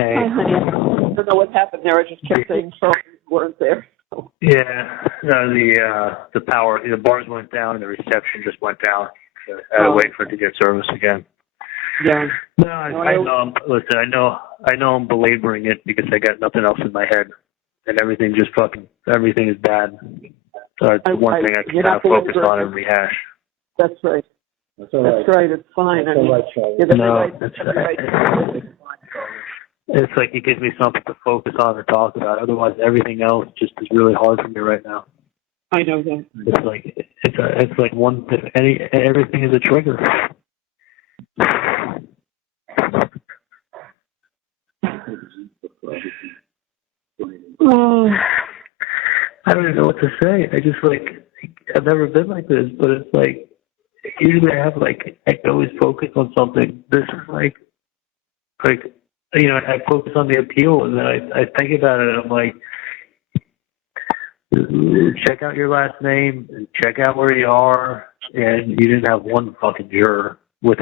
Hey. Hi, honey. I don't know what happened there. I just kept saying Charlie weren't there. Yeah, no, the power, the bars went down and the reception just went down. So I had to wait for it to get service again. Yeah. No, I know. Listen, I know I'm belaboring it because I got nothing else in my head, and everything is bad. So it's the one thing I can kind of focus on and rehash. That's right. That's right. It's fine. That's all right, Charlie. It's like it gives me something to focus on or talk about. Otherwise, everything else just is really hard for me right now. I know that. It's like everything is a trigger. Oh, I don't even know what to say. I've never been like this, but it's like usually I always focus on something. This is like I focus on the appeal, and then I think about it, and I'm like, check out your last name, and check out where you are, and you didn't have one fucking juror. With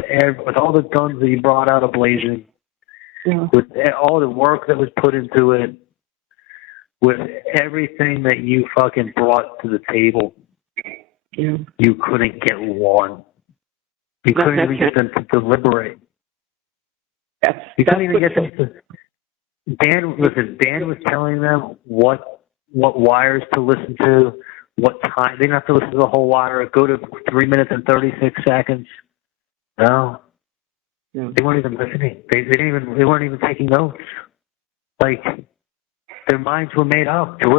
all the guns that you brought out ablazing, with all the work that was put into it, with everything that you fucking brought to the table, you couldn't get one. You couldn't even get them to deliberate. You couldn't even get them to. Dan was telling them what wires to listen to, what time. They didn't have to listen to the whole wire. Go to 3 minutes and 36 seconds. No, they weren't even listening. They weren't even taking notes. Like their minds were made up. Dan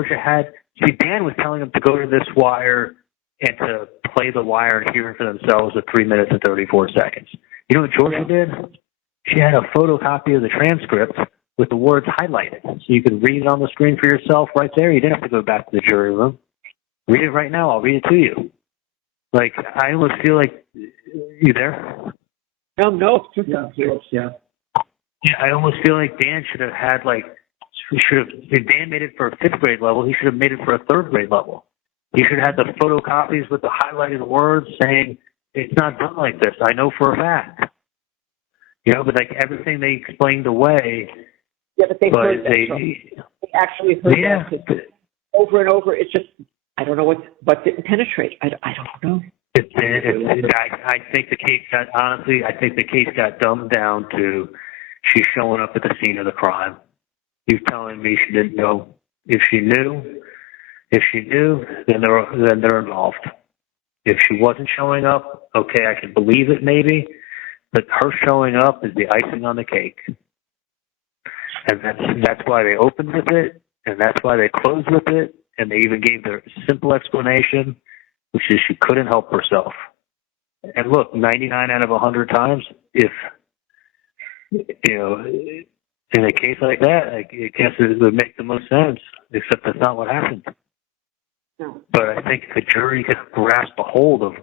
was telling them to go to this wire and to play the wire and hear it for themselves at 3 minutes and 34 seconds. You know what Georgia did? She had a photocopy of the transcript with the words highlighted, so you could read it on the screen for yourself right there. You didn't have to go back to the jury room. Read it right now. I'll read it to you. Like, I almost feel like, you there? No. Yeah. I almost feel like Dan should have had, if Dan made it for a 5th grade level, he should have made it for a 3rd grade level. He should have had the photocopies with the highlighted words saying, it's not done like this. I know for a fact. But everything they explained away. Yeah, but they heard that. They actually heard that over and over. It's just, I don't know what didn't penetrate. I don't know. I think the case got dumbed down to she's showing up at the scene of the crime. You're telling me she didn't know. If she knew, then they're involved. If she wasn't showing up, okay, I can believe it maybe. But her showing up is the icing on the cake. And that's why they opened with it, and that's why they closed with it, and they even gave their simple explanation, which is she couldn't help herself. And look, 99 out of 100 times, if, in a case like that, I guess it would make the most sense, except that's not what happened. No. But I think the jury could grasp a hold of,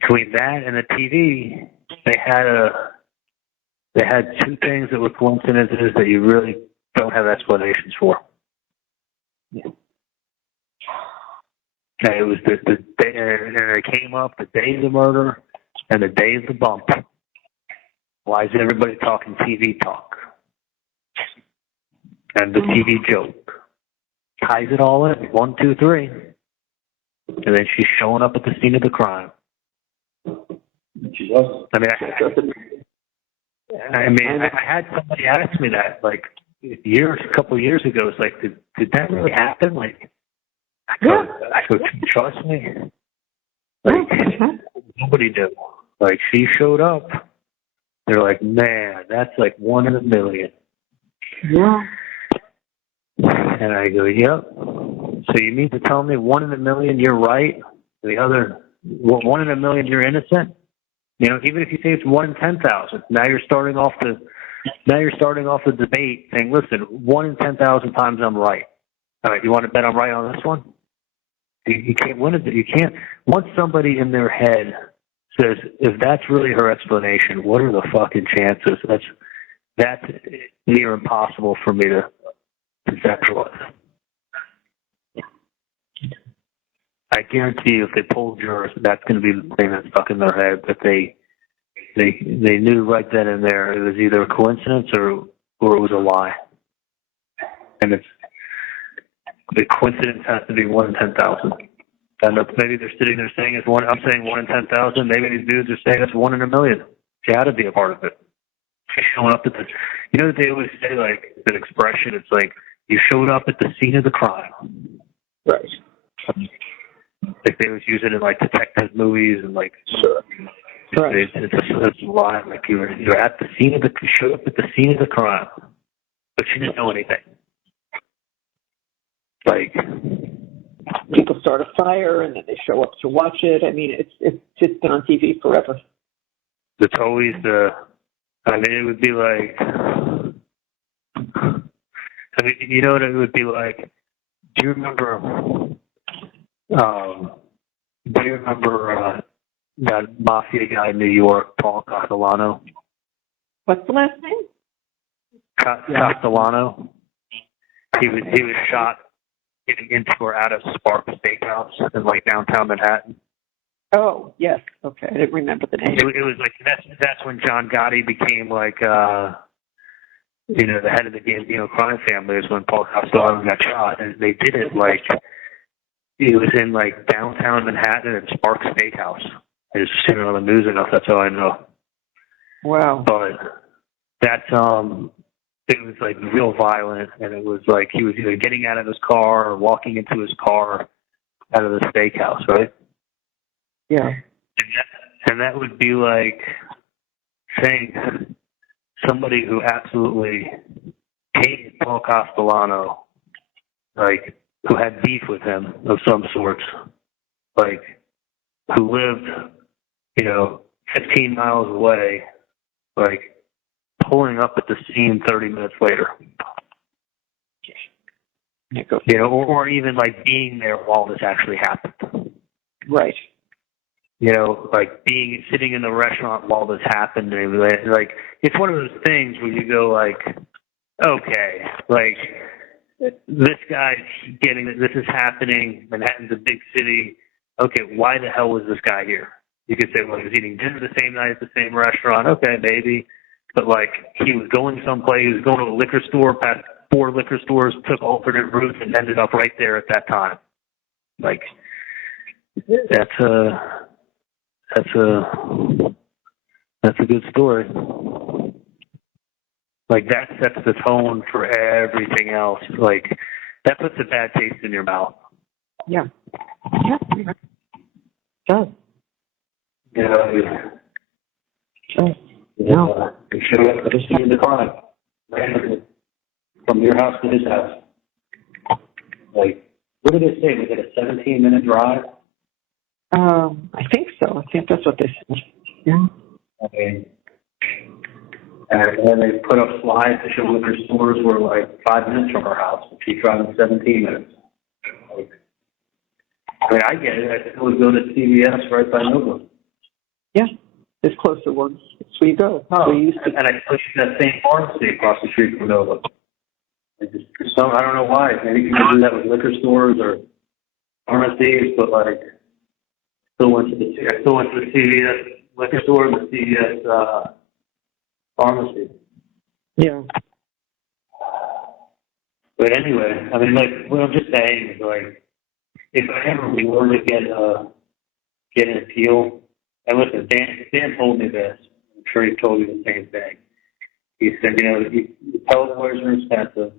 between that and the TV, they had two things that were coincidences that you really don't have explanations for. Yeah. And it was the day, and it came up the day of the murder and the day of the bump. Why is everybody talking TV talk? And the TV joke ties it all in. 1, 2, 3, and then she's showing up at the scene of the crime. She was. I had somebody ask me that a couple of years ago. It's like, did that really happen? I go, trust me. Nobody knew. She showed up. They're like, man, that's 1 in a million. Yeah. And I go, yep. So you mean to tell me 1 in a million you're right? The other 1 in a million you're innocent? Even if you say it's 1 in 10,000, now you're starting off the debate saying, listen, 1 in 10,000 times I'm right. All right, you want to bet I'm right on this one? You can't win it. You can't. Once somebody in their head says, if that's really her explanation, what are the fucking chances? That's near impossible for me to conceptualize. I guarantee you, if they poll jurors, that's going to be the thing that's stuck in their head. That they knew right then and there it was either a coincidence or or it was a lie. And the coincidence has to be 1 in 10,000. And maybe they're sitting there saying it's one. I'm saying 1 in 10,000. Maybe these dudes are saying it's 1 in a million. She had to be a part of it. She's showing up at the. You know what they always say, like an expression. It's like you showed up at the scene of the crime. Right. Like they always use it in like detective movies and like. Sure. Right. It's a lie. Like you're at the scene of the. You showed up at the scene of the crime, but she didn't know anything. Like. People start a fire and then they show up to watch it. I mean, it's been on TV forever. It's always it would be like, you know what it would be like? Do you remember that mafia guy in New York, Paul Castellano? What's the last name? Castellano. He was shot getting into or out of Sparks Steakhouse in like downtown Manhattan. Oh, yes. Okay. I didn't remember the name. It was like that's when John Gotti became like the head of the Gambino crime family, is when Paul Castellano got shot. And they did it like it was in like downtown Manhattan at Sparks Steakhouse. I just seen it on the news enough, that's all I know. Wow. But that's it was like real violent, and it was like he was either getting out of his car or walking into his car out of the steakhouse, right? Yeah. And that would be like saying somebody who absolutely hated Paul Castellano, like who had beef with him of some sorts, like who lived, 15 miles away, like pulling up at the scene 30 minutes later. Or even like being there while this actually happened. Right. Like sitting in the restaurant while this happened. Like, it's one of those things where you go like, okay, like this guy's this is happening. Manhattan's a big city. Okay, why the hell was this guy here? You could say, well, he was eating dinner the same night at the same restaurant. Okay, maybe. But like, he was going someplace, he was going to a liquor store, past 4 liquor stores, took alternate routes, and ended up right there at that time. Like, that's a good story. Like, that sets the tone for everything else. Like, that puts a bad taste in your mouth. Yeah. Yeah. It does. No. You showed up at the scene of the crime. From your house to his house. Like, what did it say? Was it a 17-minute drive? I think so. I think that's what they said. Yeah. Okay. And then they put up slides to show liquor stores were like 5 minutes from her house, and she's driving 17 minutes. Like, I get it. I would go to CVS right by Nova. Yeah. There's closer ones. So you go. Oh, we used to. And I pushed that same pharmacy across the street from Nova. I don't know why. Maybe you can do that with liquor stores or pharmacies, but like, I still went to the CVS liquor store and the CVS pharmacy. Yeah. But anyway, I mean, like, what I'm just saying is, like, if I ever were to get an appeal, and listen, Dan told me this. I'm sure he told you the same thing. He said, the appellate lawyers are expensive.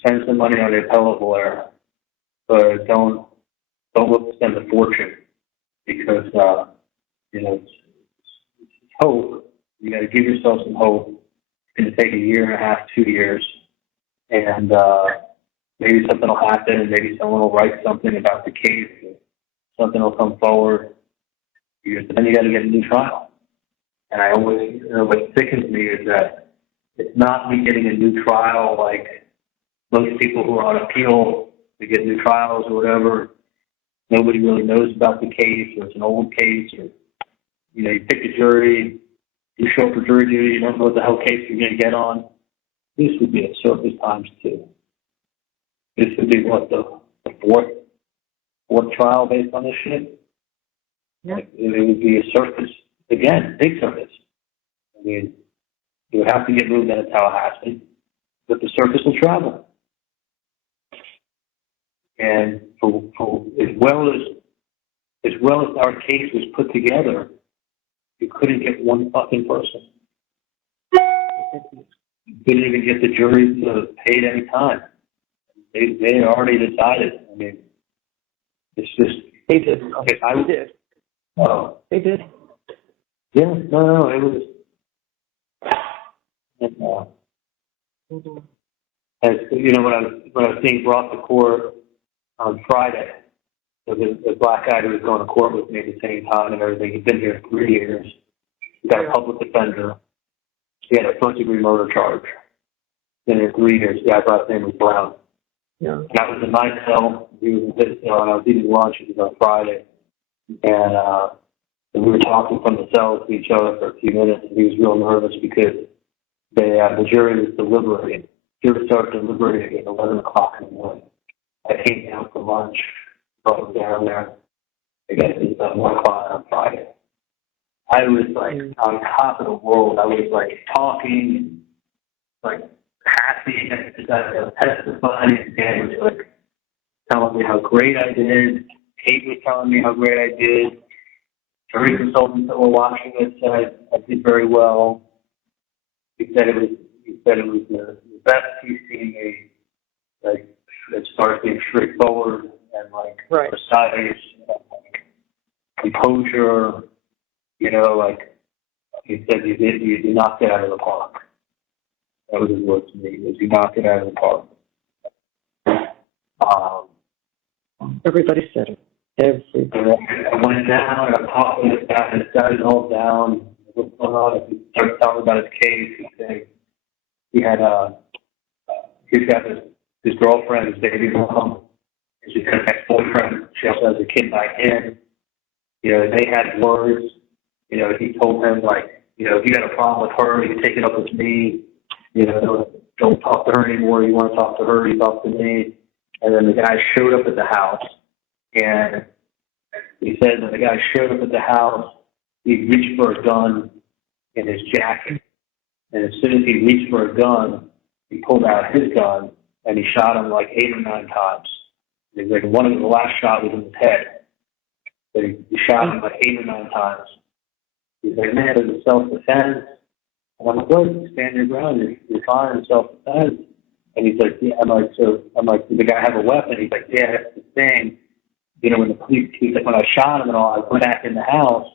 Spend some money on the appellate lawyer, but don't look to spend a fortune because, it's hope. You got to give yourself some hope. It's going to take 1.5 years, 2 years, and maybe something will happen, and maybe someone will write something about the case, or something will come forward. But then you got to get a new trial. And I always, what sickens me is that it's not me getting a new trial like most people who are on appeal. They get new trials or whatever. Nobody really knows about the case, or it's an old case, or you pick a jury. You show up for jury duty, you don't know what the hell case you're going to get on. This would be a circus times 2. This would be the fourth trial based on this shit? Yeah. It would be a circus. Again, big circus. I mean, He would have to get moved out of Tallahassee, but the circus will travel. And for as well as our case was put together, you couldn't get one fucking person. You couldn't even get the jury to pay at any time. They had already decided. I mean, it's just They did. okay. They did. Yeah, no, it was. As you know, when I was being brought to court on Friday, so the black guy who was going to court with me at the same time and everything, he'd been here 3 years. He got a public defender. He had a first-degree murder charge. Been here 3 years. The guy's last name was Brown. Yeah. And I was in my cell. He was in his cell, and I was eating lunch. It was on Friday, and we were talking from the cells to each other for a few minutes. And he was real nervous because the jury was deliberating. The jury started deliberating at 11 o'clock in the morning. I came down for lunch, brought him down there. I guess it was about 1 o'clock on Friday. I was like on top of the world. I was like talking, like happy that I was testifying. And Dan was like telling me how great I did. Kate was telling me how great I did. Jury consultants that were watching it said I did very well. He said it was the best he's seen me, like, as far as being straightforward and like precise, and, like, composure. You know, like he said, you knocked it out of the park. That was his words to me. Was you knocked it out of the park. Everybody said it. I went down and I talked with this guy and sat it all down. What's going on? He started talking about his case. He said he's got his girlfriend, his baby mom, and she's got an ex-boyfriend. She also has a kid by him. You know, they had words. You know, he told him, like, you know, if you got a problem with her, you can take it up with me. You know, don't talk to her anymore. You want to talk to her, you talk to me. And then the guy showed up at the house. And he said when the guy showed up at the house, he reached for a gun in his jacket. And as soon as he reached for a gun, he pulled out his gun and he shot him like 8 or 9 times. And he's like, one of the last shot was in his head. But he shot him like 8 or 9 times. He's like, man, it was self-defense. And I'm like, good, stand your ground. You're fine in self-defense. And he's like, yeah. I'm like, did the guy have a weapon? He's like, yeah, that's the thing. You know, when the police, he's like, when I shot him and all, I went back in the house.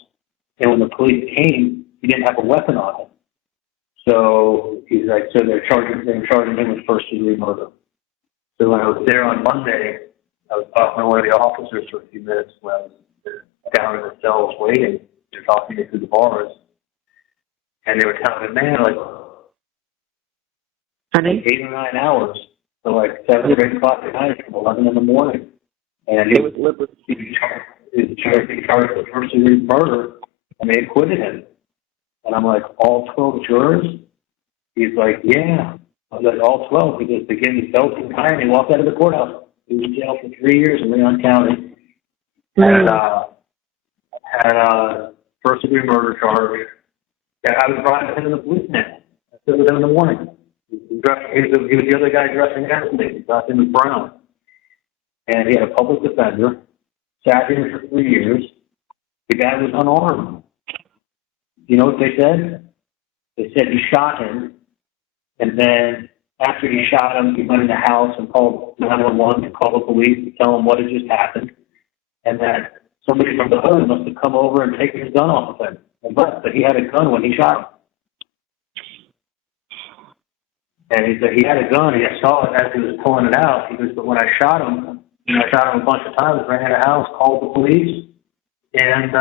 And when the police came, he didn't have a weapon on him. So he's like, so they're charging him with first-degree murder. So when I was there on Monday, I was talking to one of the officers for a few minutes when I was down in the cells waiting. They were talking to me through the bars. And they were telling me, man, like, Honey? 8 or 9 hours. So like 7 or 8 o'clock at night from 11 in the morning. And he was charged with first-degree murder, and they acquitted him. And I'm like, all 12 jurors? He's like, yeah. I was like, all 12. He just began to felt some kind. He walked out of the courthouse. He was in jail for 3 years in Leon County. And had a first-degree murder charge. And I was riding with him in the police net. I stood with him in the morning. He was the other guy dressing as me. He got him in brown. And he had a public defender. Sat here for 3 years. The guy was unarmed. You know what they said? They said he shot him, and then after he shot him, he went in the house and called 911 to call the police to tell them what had just happened, and that somebody from the hood must have come over and taken his gun off of him. But he had a gun when he shot him. And he said he had a gun. He saw it as he was pulling it out. He goes, but when I shot him, I shot him a bunch of times, ran in the house, called the police, and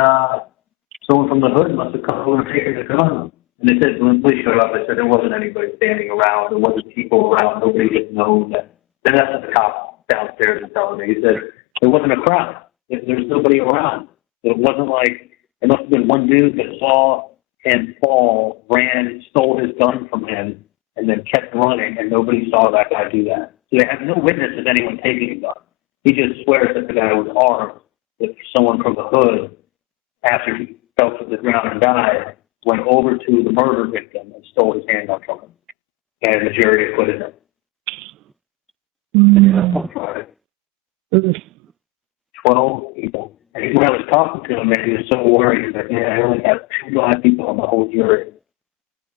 someone from the hood must have come over and taken the gun. And they said, when the police showed up, they said there wasn't anybody standing around. There wasn't people around. Nobody didn't know that. Then that's what the cop downstairs was telling me. He said there wasn't a crowd. There's nobody around. It wasn't like, it must have been one dude that saw him fall, ran, stole his gun from him, and then kept running, and nobody saw that guy do that. So they have no witness of anyone taking a gun. He just swears that the guy was armed with someone from the hood after he fell to the ground and died, went over to the murder victim and stole his handgun from him. And the jury acquitted him. Mm-hmm. 12 people. And when I was talking to him, he was so worried. He's like, I only have 2 black people on the whole jury.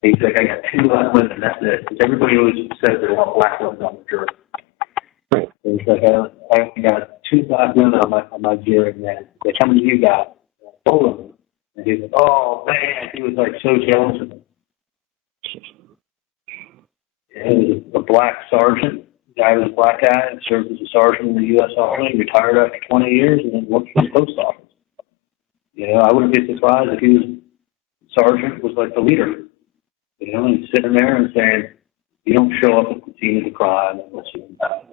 He's like, I got 2 black women, that's it. Because everybody always says they want black women on the jury. Right. And he's like, I only got 2 black women on my jury, man. Like, how many you got? 4 of them. And he's like, oh, man. He was like so jealous of them. And he was a black sergeant. The guy was a black guy and served as a sergeant in the U.S. Army, retired after 20 years, and then worked for the post office. I wouldn't be surprised if he was sergeant, was like the leader. And sitting there and saying, you don't show up at the scene of the crime unless you have.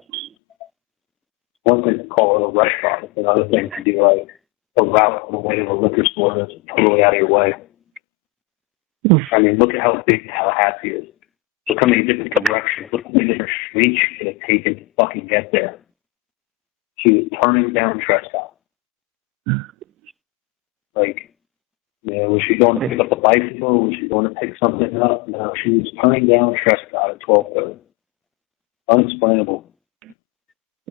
One thing to call it a restaurant, it's another thing to do like a route on the way to a liquor store that's totally out of your way. I mean, look at how big Tallahassee is. Look how many different directions. Look how many different streets she could have taken to fucking get there. She was turning down trespass. Like, was she going to pick up a bicycle? Was she going to pick something up? No, she was turning down trespass at 12:30. Unexplainable.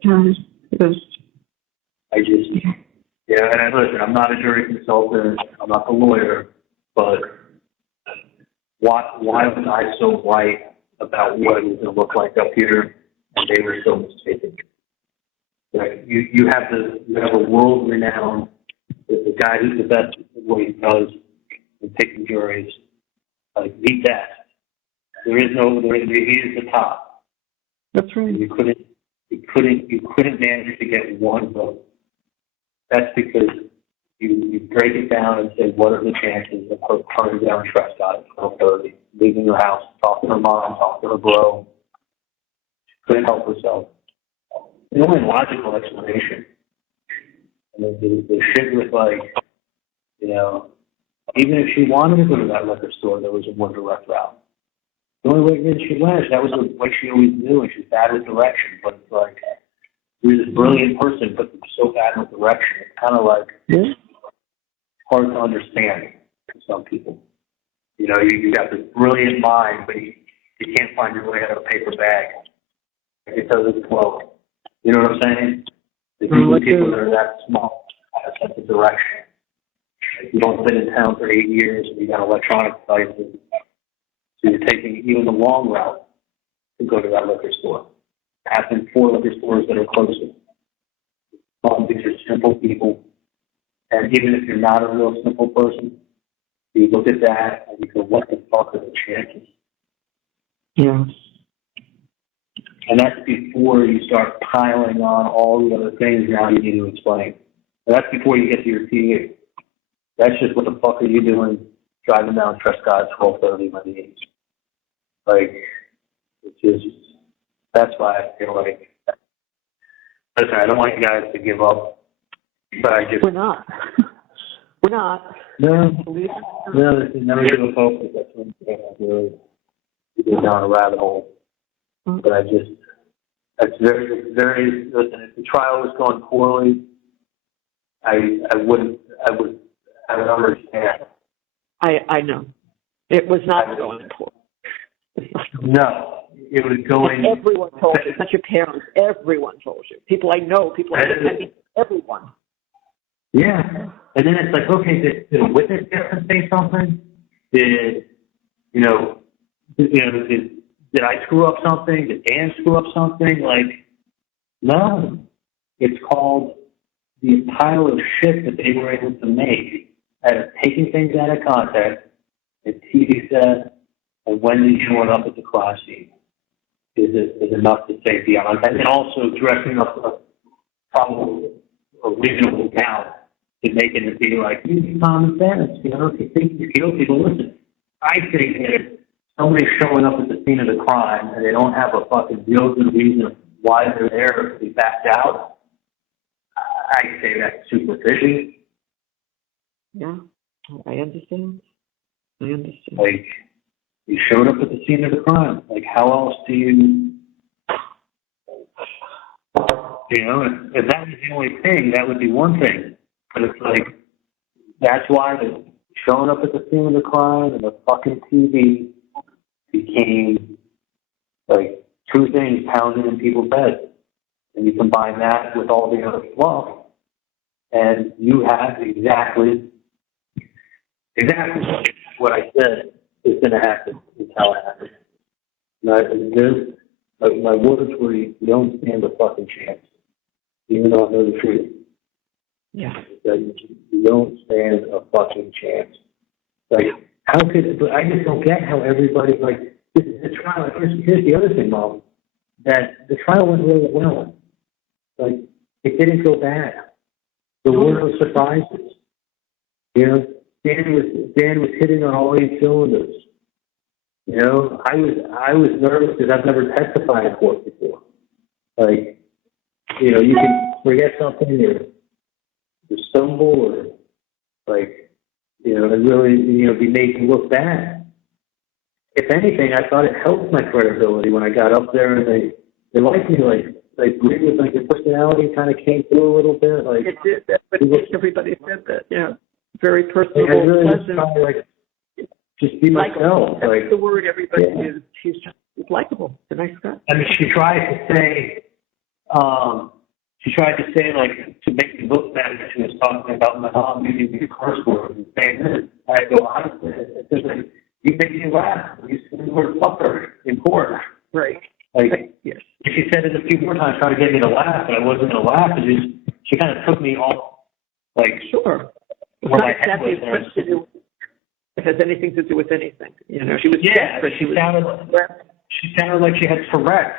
And listen, I'm not a jury consultant. I'm not the lawyer, but why was I so right about what it was going to look like up here, and they were so mistaken? Like, you have a world-renowned, the guy who's the best at what he does in picking juries, like the best. He is the top. That's right. You couldn't manage to get one vote. That's because you break it down and say, what are the chances of her turning down trespass at 12:30, leaving her house, talk to her mom, talk to her bro? She couldn't help herself. The only logical explanation. I mean, the shit with even if she wanted to go to that liquor store, there was a more direct route. The only way she went, that was the way she always knew, and she's bad with direction. But it's like, you're this brilliant person, but you're so bad with direction. It's kind of like hard to understand to some people. You got this brilliant mind, but you can't find your way out of a paper bag. It doesn't flow. You know what I'm saying? The people that are that small have a sense of direction. You don't live in town for 8 years, and you got electronic devices. So you're taking even the long route to go to that liquor store. There have been 4 liquor stores that are closer. These are simple people. And even if you're not a real simple person, you look at that and you go, what the fuck are the chances? Yeah. And that's before you start piling on all the other things now you need to explain. And that's before you get to your PA. That's just what the fuck are you doing driving down Trescott at 12:30 by the 8th? Like, it's just, that's why I feel like, listen, I don't want you guys to give up, but I just... We're not. No, this is never give up hope. That's when you go down a rabbit hole. But that's very, very, listen, if the trial was going poorly, I would understand. I know. It was not going poorly. No, it was going. Everyone told you, not your parents. Everyone told you. People I know, everyone. Yeah, and then it's like, okay, did a witness get to say something? Did I screw up something? Did Dan screw up something? Like, no. It's called the pile of shit that they were able to make out of taking things out of context, and TV set, and Wendi showing up at the crime scene is enough to say beyond that. And also dressing up a reasonable doubt to make it be like, common sense, if you think he's guilty, but listen, I think that somebody's showing up at the scene of the crime and they don't have a fucking real good reason why they're there to be backed out, I say that's super fishy. Yeah, I understand. Like, you showed up at the scene of the crime. Like, how else do you, if that was the only thing, that would be one thing. But it's like, that's why the showing up at the scene of the crime and the fucking TV became like two things pounded in people's heads. And you combine that with all the other fluff, and you have exactly what I said is going to happen in Tallahassee. My words were, you don't stand a fucking chance, even though I know the truth. Yeah. You don't stand a fucking chance. Like, how could, but I just don't get how everybody, like, the trial, here's the other thing, Mom, that the trial went really well. Like, it didn't go bad. There were no surprises. You know, Dan was hitting on all 8 cylinders. You know, I was nervous because I've never testified in court before. Like, you know, you can forget something or stumble or, like, you know, and really, you know, be made to look bad. If anything, I thought it helped my credibility when I got up there and they liked me, like with like your personality kind of came through a little bit. Like it did. Everybody said that. Yeah, very personable, like, I really pleasant. was trying to, like, just be myself. That's like the word everybody yeah. uses. He's likable. He's a nice guy. I mean, she tried to say, like, to make me look bad that she was talking about my mom using the curse word and saying this. I go, honestly, it's just like, you make me laugh. You said the word fucker in court. Right. Like, yes. She said it a few more times trying to get me to laugh, but I wasn't going to laugh. She kind of took me off, like, sure. where my head was. It has anything to do with anything. You know, she was but she sounded like she had Tourette's.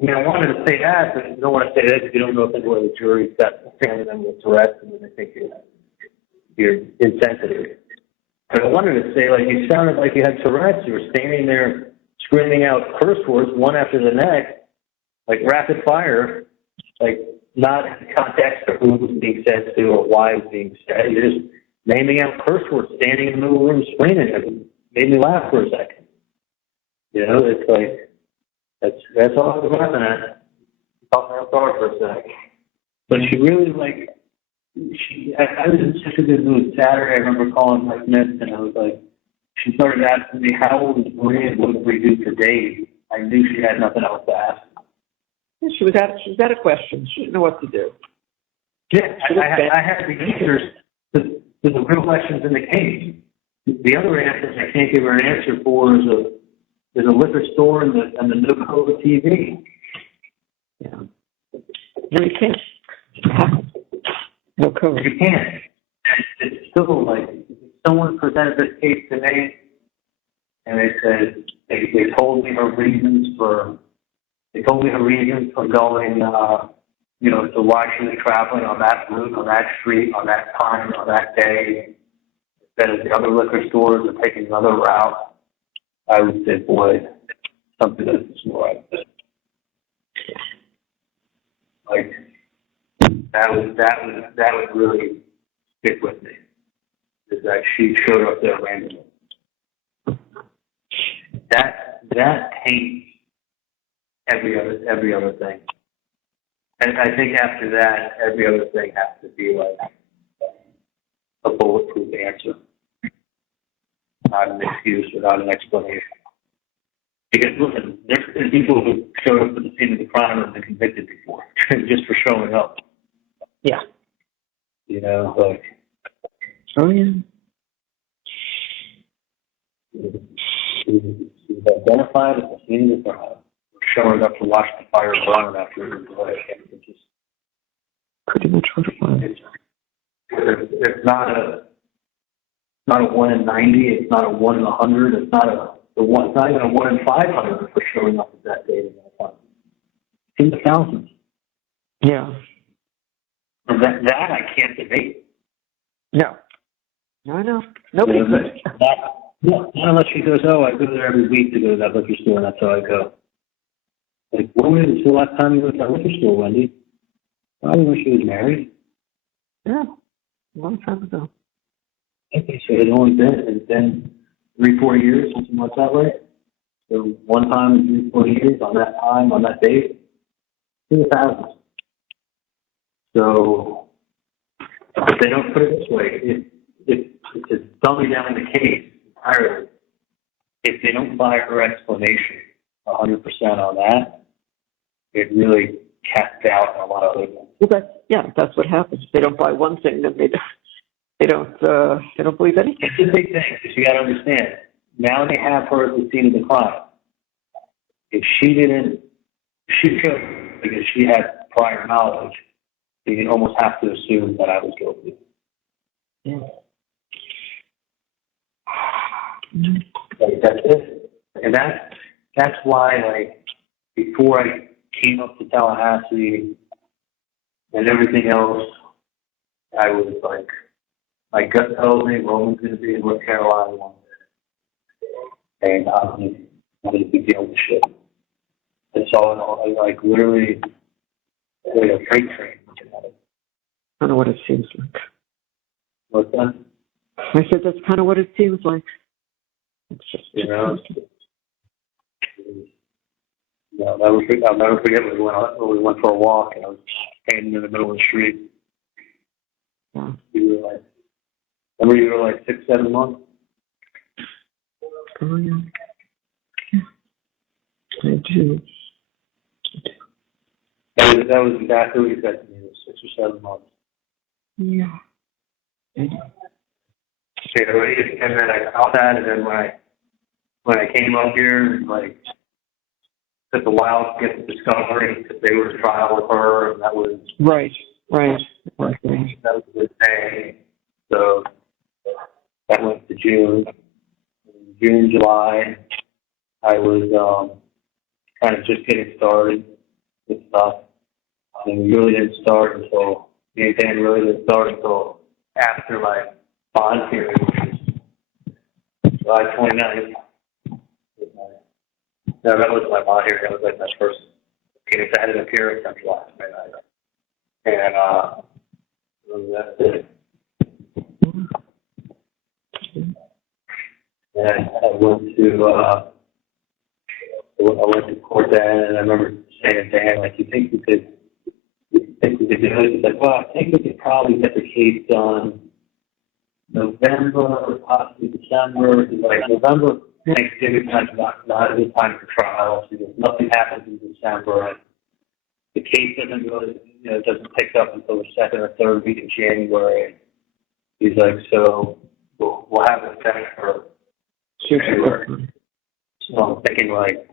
I mean, I wanted to say that, but you don't want to say that because you don't know if anyone in the jury's got a family member with Tourette's and then they think you're insensitive. But I wanted to say, like, you sounded like you had Tourette's. You were standing there screaming out curse words one after the next, like rapid fire, like not in context of who it was being said to or why it was being said. You're just naming out curse words, standing in the middle of the room screaming. It made me laugh for a second. You know, it's like, that's all I was laughing at. Talking out loud for a second. But she really, like, I was in such a good mood. Saturday, I remember calling my Smith, and I was like, she started asking me, how old is Maria and what did we do for days? I knew she had nothing else to ask. Yeah, she was out of questions. She didn't know what to do. Yeah, I had the answers to the real questions in the case. The other answers I can't give her an answer for is a liquor store and the no-code TV. Yeah. No, you can't. No code. You can't. It's still like, someone presented this case to me, and they said they told me her reasons for going, you know, to why she was traveling on that route, on that street, on that time, on that day, instead of the other liquor stores or taking another route. I would say, boy, something that's more like this. Like that would really stick with me. Is that she showed up there randomly. That taints every other thing. And I think after that, every other thing has to be like a bulletproof answer. Not an excuse or not an explanation. Because listen, there's people who showed up at the scene of the crime and been convicted before, just for showing up. Yeah. You know, like. Oh, yeah. She's identified at the scene of the crime, showing up to watch the fire burn after it was just pretty much what it was. It's not a 1 in 90. It's not a 1 in 100. It's not not even a 1 in 500 for showing up at that date in that time. It's in the thousands. Yeah. That I can't debate. No. I know. Nobody could. Not unless she goes, oh, I go there every week to go to that liquor store, and that's how I go. Like, when was the last time you went to that liquor store, Wendi? Probably when she was married. Yeah. A long time ago. I think so. It's only been 3-4 years since you went that way. So one time in 3-4 years, on that time, on that date, in the thousands. So, if they don't put it this way, to dummy down the case entirely, if they don't buy her explanation 100% on that, it really casts out a lot of other things. Well, that's what happens. If they don't buy one thing, then they don't believe anything. It's a big thing. You got to understand. Now they have her at the scene of the crime. If she could, because she had prior knowledge, you almost have to assume that I was guilty. Yeah. Like, that's it. And that's why, like, before I came up to Tallahassee and everything else, I was like, my gut tells me Roman's going to be in North Carolina one day. And I'm going to be dealing with shit. And so I like literally like a freight train. Kind of what it seems like. What's that? I said that's kind of what it seems like. It's just, you know. Yeah, I'll never forget when we went for a walk and I was standing in the middle of the street. Yeah. Remember you were like 6, 7 months? Oh, yeah. I do. That was exactly what you said to me. It was 6 or 7 months. Yeah. And then I got that, and then when I came up here, like, took a while to get the discovery because they were at trial with her, and that was right. That was the day. So that went to June. In June, July, I was kind of just getting started with stuff. And we really didn't start until me and Dan really didn't start until after my bond period, which was July 29th. No, that was my bond hearing. That was like my first case. I had an appearance on July 29th. And that's it. And I went to court then, and I remember saying to Dan, like, you think we could do it? He's like, well, I think we could probably get the case done November or possibly December. He's like, November, Thanksgiving time is not a good time for trials because nothing happens in December, and the case doesn't really, doesn't pick up until the 2nd or 3rd week in January. He's like, so we'll have it set for February. So I'm thinking, like,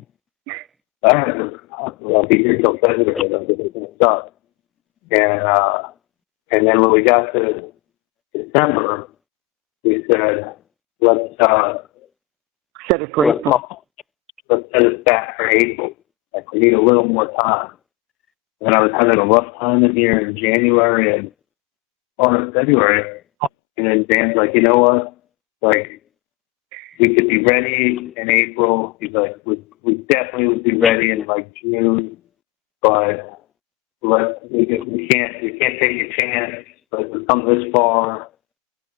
all right, I'll be here till February. I'll get everything done. And then when we got to December, we said, let's set it for April. Let's set it back for April. Like, we need a little more time. And I was having a rough time in here in January and part of February. And then Dan's like, you know what? Like, we could be ready in April. He's like, we definitely would be ready in like June, but we can't take a chance. Like, we've come this far.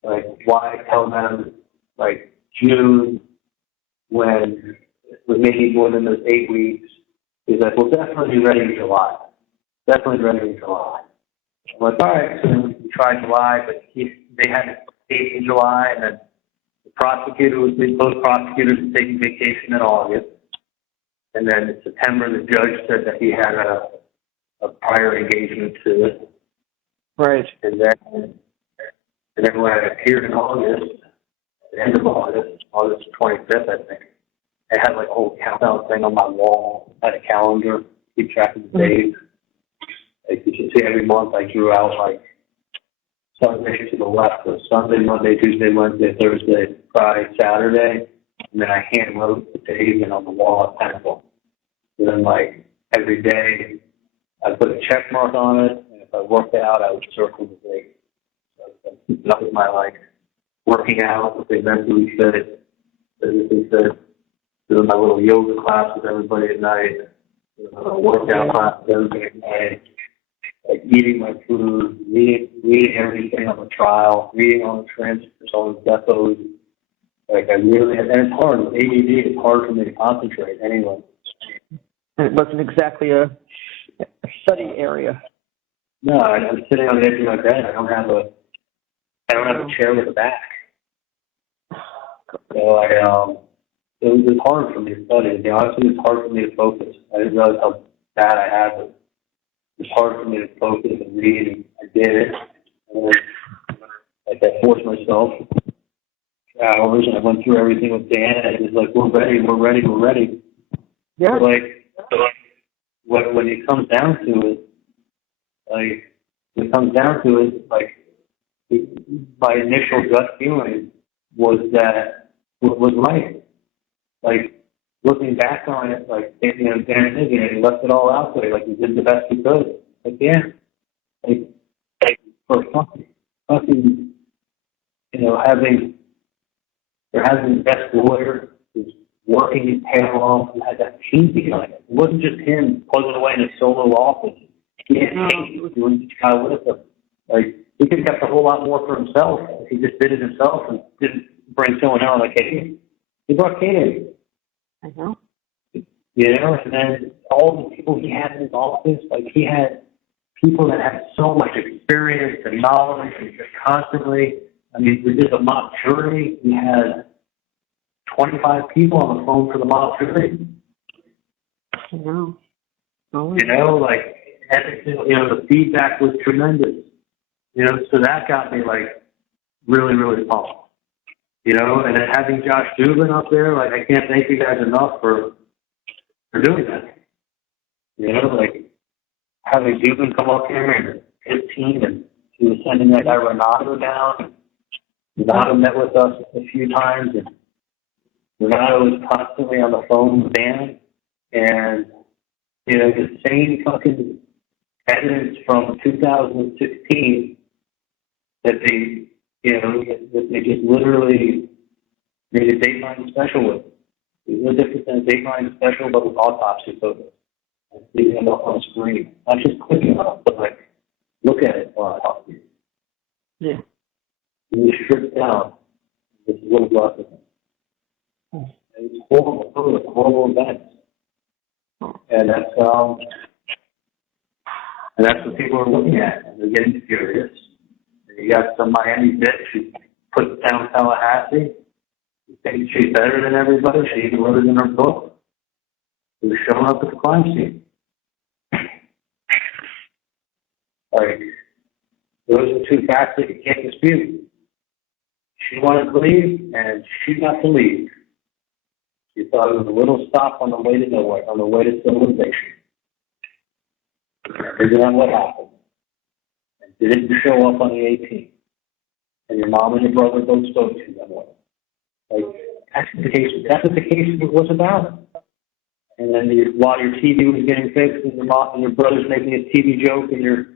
Like, why tell them like June when we may need more than those 8 weeks? He's like, we'll definitely be ready in July. Definitely ready in July. I'm like, all right, so we tried July, but they had a date in July, and then both prosecutors were taking vacation in August. And then in September, the judge said that he had a prior engagement to it. Right. And then when I appeared in August, at the end of August 25th, I think, I had like a whole countdown thing on my wall. I had a calendar, keep track of the days. Like, you can see every month I drew out like Sunday to the left, so Sunday, Monday, Tuesday, Wednesday, Thursday, Friday, Saturday, and then I hand wrote the days in on the wall at pencil. And then like every day I put a check mark on it, and if I worked out, I would circle the date. So that was my like working out, if they mentally fit, physically fit, doing my little yoga class with everybody at night, workout class with everybody at night. Like eating my food, reading everything on the trial, reading all the transcripts, all the depots. Like, I really, and it's hard. With ADD, it's hard for me to concentrate anyway. And it wasn't exactly a study area. No, I'm sitting on the edge of my bed. I don't have I don't have a chair with a back. So it was hard for me to study. To be honest with you, it's hard for me to focus. I didn't realize how bad I had it. It was hard for me to focus and read, and I did it. And I forced myself for hours, and I went through everything with Dan, and it was like, we're ready. Yeah. So when it comes down to it, my initial gut feeling was that it was right. Like, looking back on it, like, you know, Dan did, he left it all out there. Like, he did the best he could. Like, yeah. Like for fucking, you know, having the best lawyer who's working his tail off, who had that team behind it. It wasn't just him plugging away in his solo office. He had a team who was doing each guy with him. Like, he could have kept a whole lot more for himself if he just did it himself and didn't bring someone else like Kate. He brought Kate in. I know. You know, and then all the people he had in his office, like, he had people that had so much experience and knowledge and just constantly, I mean, we did a mock jury. We had 25 people on the phone for the mock jury. I know. You know, like, everything, you know, the feedback was tremendous. You know, so that got me, like, really, really pumped. You know, and then having Josh Dubin up there, like, I can't thank you guys enough for doing that. You know, like, having Dubin come up here and his team, and he was sending that guy Renato down. Renato met with us a few times, and Renato was constantly on the phone with Dan, and, you know, the same fucking evidence from 2016 that they, you know, that they just literally made a Dateline special with. There's no difference in a Dateline special, but with autopsy photos. And leaving them up on the screen. Not just clicking on it, but, like, look at it while I talk to you. Yeah. You strip down this little blood. And it's horrible. It's horrible events. And that's what people are looking at. And they're getting furious. And you got some Miami bitch who put down Tallahassee. She thinks she's better than everybody. She even wrote it in her book. She was showing up at the crime scene. Like, those are two facts that you can't dispute. She wanted to leave, and she got to leave. She thought it was a little stop on the way to nowhere, on the way to civilization. Isn't that what happened? And didn't show up on the 18th. And your mom and your brother both spoke to them. Like, that's what the case was about. And then while your TV was getting fixed, and your mom and your brother's making a TV joke, and your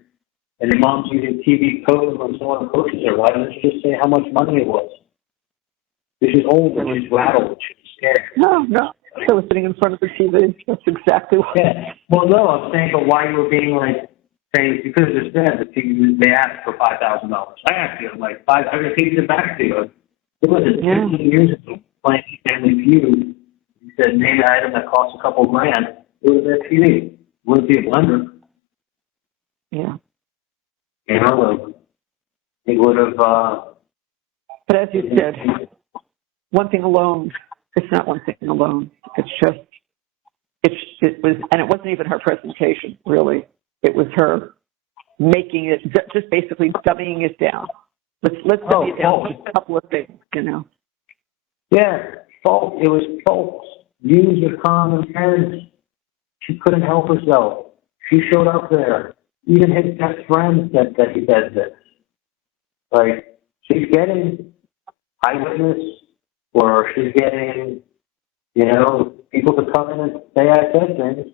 mom's using TV code when someone approaches her, why didn't you just say how much money it was? She's old and she's rattled. She's scared. No. I was sitting in front of the TV. That's exactly what. Yeah. Well, no, I'm saying, but why you were being like, saying, you could have just said that they asked for $5,000. I asked you, I'm like, I'm going to take it back to you. It was 15 years ago, playing Family Feud. You said, name an item that costs a couple grand. It was that TV. It wouldn't be a blender. Yeah. You know, it would have. But as you said, one thing alone, it's not one thing alone. It's just, it was, and it wasn't even her presentation, really. It was her making it, just basically dumbing it down. Let's dumb it down to a couple of things, you know. Yeah, folks. It was folks. Use your common sense. She couldn't help herself. She showed up there. Even his best friend said that he said this. Like, she's getting eyewitness, or she's getting, you know, people to come in and say I said things.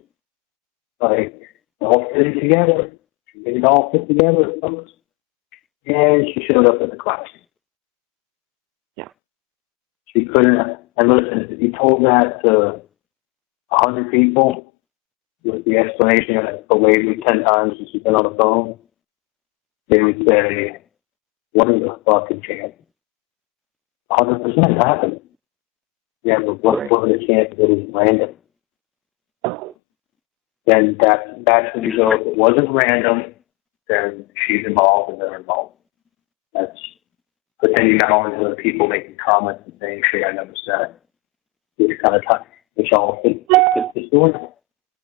Like, all fitting together. She made it all fit together, folks. And she showed up at the crime scene. Yeah. She couldn't, and listen, if you told that to 100 people, with the explanation that I believed you 10 times since you've been on the phone, they would say, what are the fucking chances? 100% happened. Yeah, but what are the chances that it's random? Then that's when you go, if it wasn't random, then she's involved and they're involved. That's But then you got all these other people making comments and saying shit I never said. Which kind of time, which all fits the story.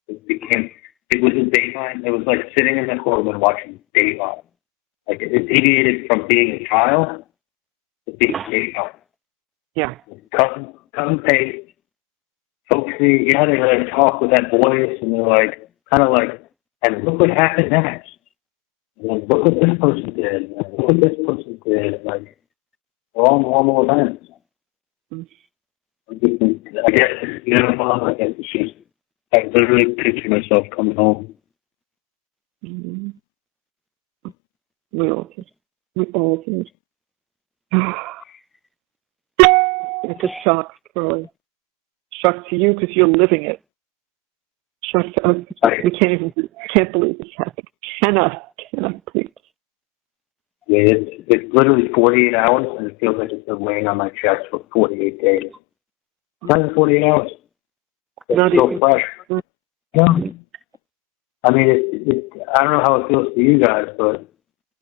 It was a Dateline. It was like sitting in the courtroom and watching Dateline. Like it deviated from being a trial to being Dateline. Yeah. Cousin Pace. Folks, they like talk with that voice, and they're like, kind of like, and look what happened next. And then look what this person did. And look what this person did. Like, they're all normal events. I guess, you know, I guess it's just, I literally picture myself coming home. Mm-hmm. We all did. We all did. It's a shock, Charlie. Shock to you because you're living it. Shock to us. We can't believe this happened. Cannot believe. Yeah, it's literally 48 hours, and it feels like it's been weighing on my chest for 48 days. Not even 48 hours. It's Not so even fresh. No. I mean, I don't know how it feels to you guys, but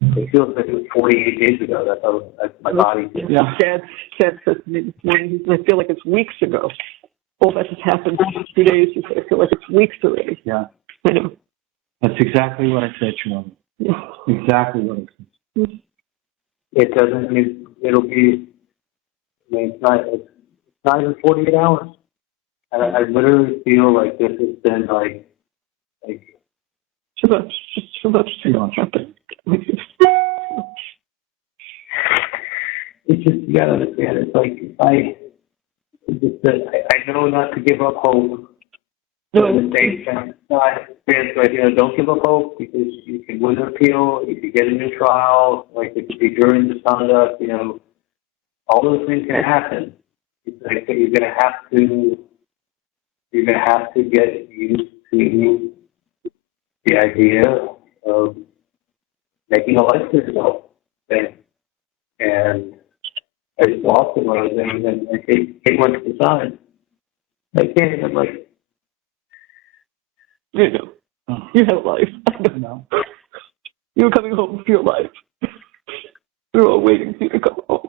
it feels like it was 48 days ago. That's how my body feels. Yeah. Dad said to me this morning, I feel like it's weeks ago. All that has happened in 2 days. He said, I feel like it's weeks already. Yeah. I know. That's exactly what I said, Charlie. Yeah. Exactly what I said. It doesn't mean it'll be, I mean, it's not even 48 hours. And I literally feel like this has been like Too much. Just too much. Too much happened. It's just, you gotta understand, it's like, I know not to give up hope. No. At the same time, don't give up hope, because you can win an appeal, you can get a new trial, like it could be during this conduct, you know, all those things can happen. It's like you're gonna have to get used to the idea of making a life for yourself. And I just lost it when I was there, and Kate went to the side. I can't even, like... You know. You had a life. I know. You were coming home for your life. We were all waiting for you to come home.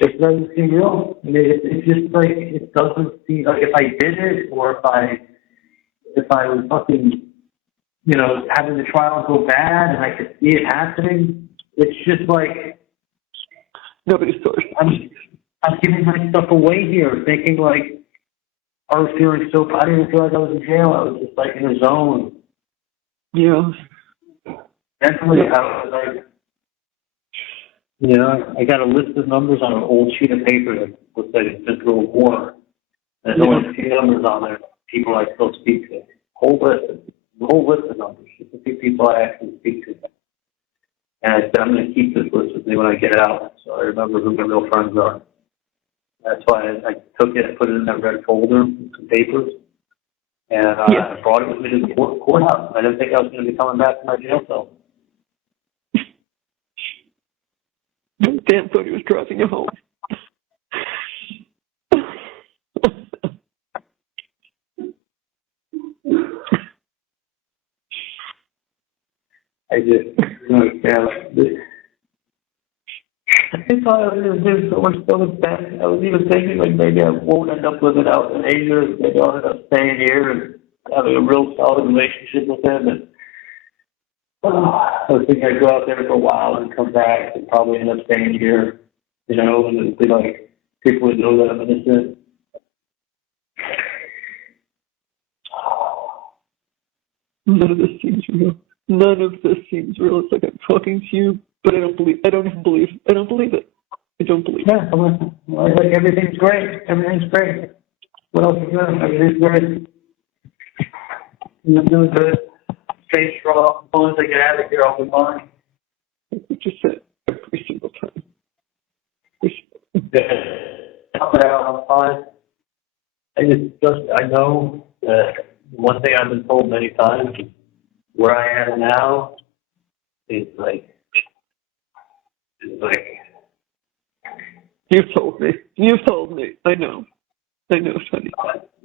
It doesn't seem real. I mean, it's just like, it doesn't seem... Like, if I did it, or if I was fucking, you know, having the trial go bad, and I could see it happening, it's just like... Nobody's sorry. I'm giving my stuff away here, thinking like I was feeling so. I didn't feel like I was in jail. I was just like in a zone. Yeah. Mentally, I was like, you know, I got a list of numbers on an old sheet of paper that looks like it's been through a war. There's only a few numbers on there. People I still speak to. Whole list of numbers. Just a few people I actually speak to. And I said, I'm going to keep this list with me when I get out, so I remember who my real friends are. That's why I took it and put it in that red folder with some papers. And I brought it with me to the courthouse. I didn't think I was going to be coming back to my jail cell. Dan thought he was driving you home. I just, I thought I was going to do so much better. I was even thinking like maybe I won't end up living out in Asia. Maybe I'll end up staying here and having a real solid relationship with him. And I was thinking I'd go out there for a while and come back and probably end up staying here, you know, and it'd be like people would know that I'm innocent. None of this seems real. None of this seems real. It's like I'm talking to you, but I don't believe it. I don't believe it. I don't believe it. Yeah, like everything's great. Everything's great. What else is good? Everything's great. I'm doing good. Stay strong. As long as I get out of here, I'll be fine. We just said every single time. I'm fine. I know that one thing I've been told many times is where I am now is like. You've told me. I know, Sonny.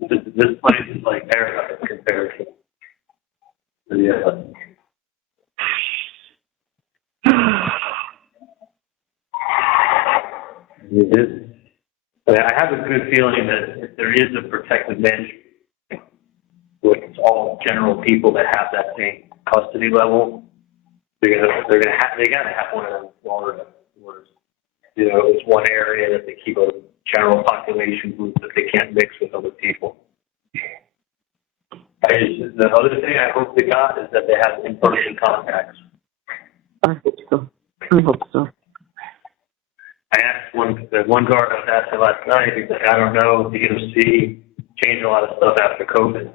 This place is like paradise compared to the It is. I mean, I have a good feeling that if there is a protective measure, it's all general people that have that same custody level. They gotta have one of them in Florida. Where, you know, it's one area that they keep a general population group that they can't mix with other people. The other thing I hope to God is that they have in-person contacts. I hope so. I hope so. I asked one guard I was asking last night, he's like, I don't know, the UFC changed a lot of stuff after COVID.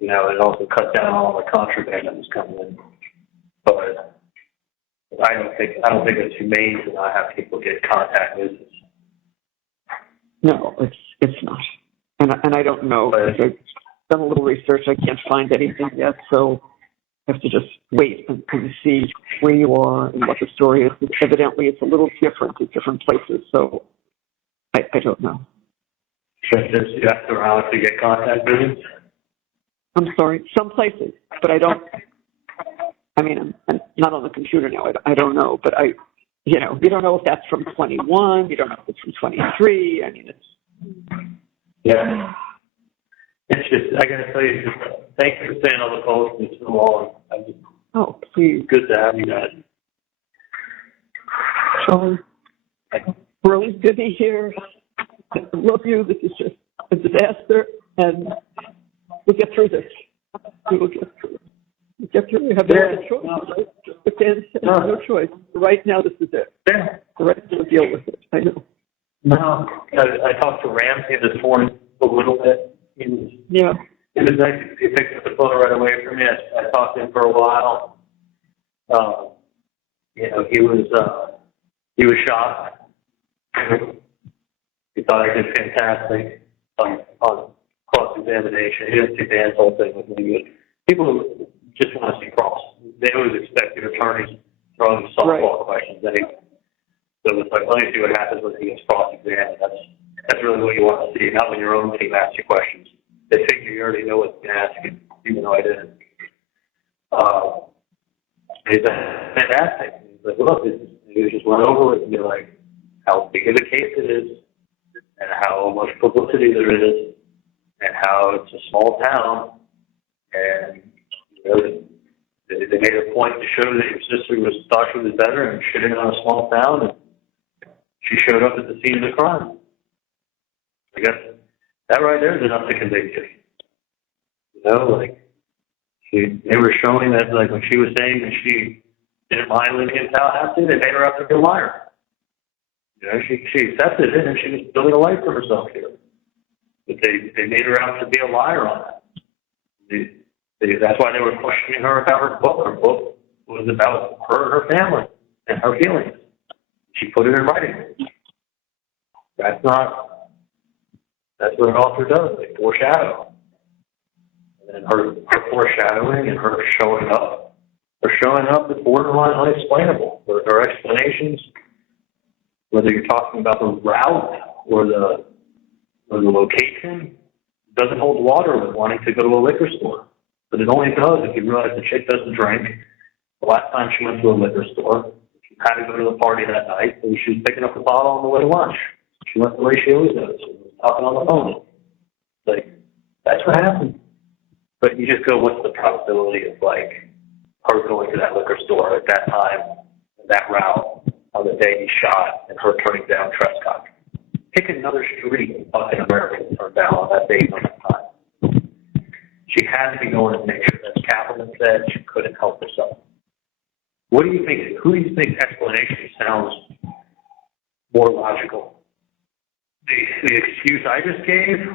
You know, it also cut down all the contraband that was coming in. But I don't think it's humane to not have people get contact visits. No, it's not. And I don't know. I've done a little research. I can't find anything yet, so I have to just wait and see where you are and what the story is. Evidently, it's a little different in different places, so I don't know. You have to allow to get contact visits? I'm sorry. Some places, but I don't. I mean, I'm not on the computer now. I don't know, but you don't know if that's from 21. You don't know if it's from 23. I mean, it's. Yeah. It's just, I gotta tell you, thank you for saying all the posts. It's so long. Oh, please. Good to have you guys. Charlie, really good to be here. I love you. This is just a disaster, and we'll get through this. We will get through it. We'll get through it. We have no other choice. Right? But Dan said no choice. Right now, this is it. Yeah. Right now, deal with it. I know. No. I talked to Ramsey this morning a little bit. He was nice. He picked up the phone right away from me. I talked to him for a while. You know, he was shocked. He thought I did fantastic on cross-examination. He didn't see Dan's whole thing with me. People who just want to see cross. They always expect your attorneys throwing softball questions anyway. So it's like, let me see what happens when he gets cross-examined. That's really what you want to see, not when your own team asks you questions. They figure you already know what's going to ask you, even though I didn't. It's fantastic. He's like, look, you just went over it and be like, how big of a case it is, and how much publicity there is, and how it's a small town, and you know, they made a point to show that your sister thought she was better and shitting on a small town, and she showed up at the scene of the crime. I guess that right there is enough to convict you. You know, like they were showing that, like when she was saying that she didn't mind living in Tallahassee, they made her out to be a liar. You know, she accepted it and she was building a life for herself here. But they made her out to be a liar on that. That's why they were questioning her about her book. Her book was about her and her family and her feelings. She put it in writing. That's what an author does. They foreshadow. And her foreshadowing and her showing up is borderline unexplainable. Her explanations, whether you're talking about the route or the location, doesn't hold water with wanting to go to a liquor store. But it only does if you realize the chick doesn't drink. The last time she went to a liquor store, she had to go to the party that night, and she was picking up a bottle on the way to lunch. She went the way she always does. She was talking on the phone. Like, that's what happened. But you just go, what's the probability of, like, her going to that liquor store at that time, that route, on the day he shot, and her turning down Trescott? Pick another street in fucking America to turn down on that date on that time. She had to be going to make sure, as Katherin said, she couldn't help herself. What do you think? Who do you think explanation sounds more logical? The excuse I just gave,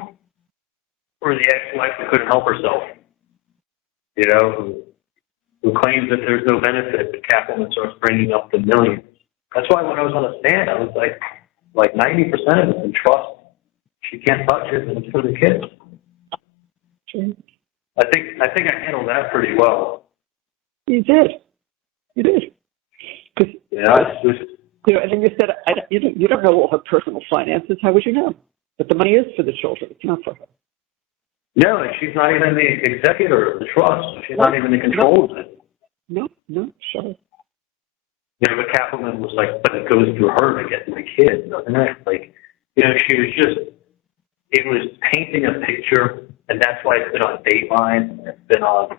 or the ex-wife that couldn't help herself? You know, who claims that there's no benefit, but Katherin starts bringing up the millions. That's why when I was on the stand, I was like 90% of it's in trust. She can't touch it, and it's for the kids. Sure. I think I handled that pretty well. You did. Because and then you said you don't know all her personal finances. How would you know? But the money is for the children. It's not for her. No, and she's not even the executor of the trust. She's not even in control of it. No, sure. You know, but Katherin was like, but it goes through her to get to the kids, doesn't it? Like, you know, she was just, it was painting a picture, and that's why it's been on Dateline, it's been on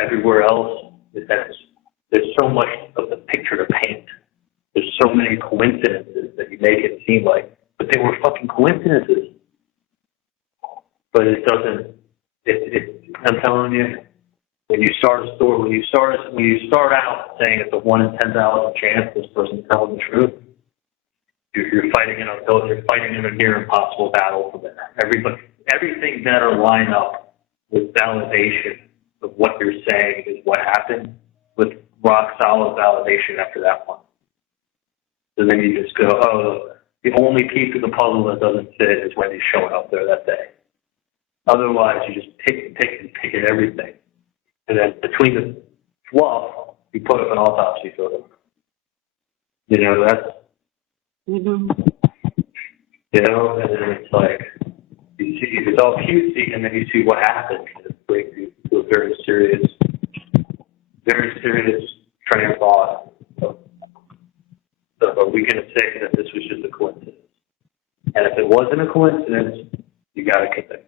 everywhere else, is that there's so much of the picture to paint. There's so many coincidences that you make it seem like, but they were fucking coincidences. But it doesn't, I'm telling you, when you start a story, when you start out saying it's a 1 in 10,000 chance this person's telling the truth, you're fighting in a near impossible battle for that. Everything better line up with validation of what you're saying is what happened, with rock solid validation after that one. So then you just go, oh, the only piece of the puzzle that doesn't fit is when he's showing up there that day. Otherwise, you just pick at everything. And then between the fluff, you put up an autopsy photo. You know, that's, you know, and then it's like, you see, it's all cutesy, and then you see what happens. It brings you to a very serious train of thought. So are we going to say that this was just a coincidence? And if it wasn't a coincidence, you got to convict.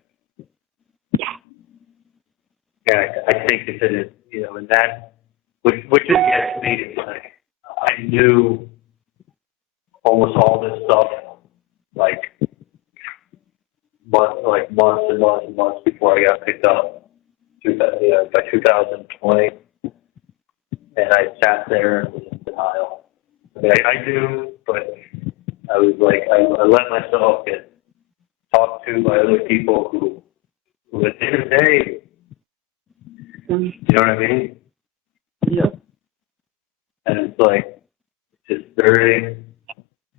Yeah, I think if it is, you know, and that, which just gets me to like, I knew almost all this stuff, like months and months and months before I got picked up. By 2020, and I sat there and was in denial. I mean, I knew, but I was like, I let myself get talked to by other people who at the end of the day, you know what I mean? Yeah. And it's like, it's just very,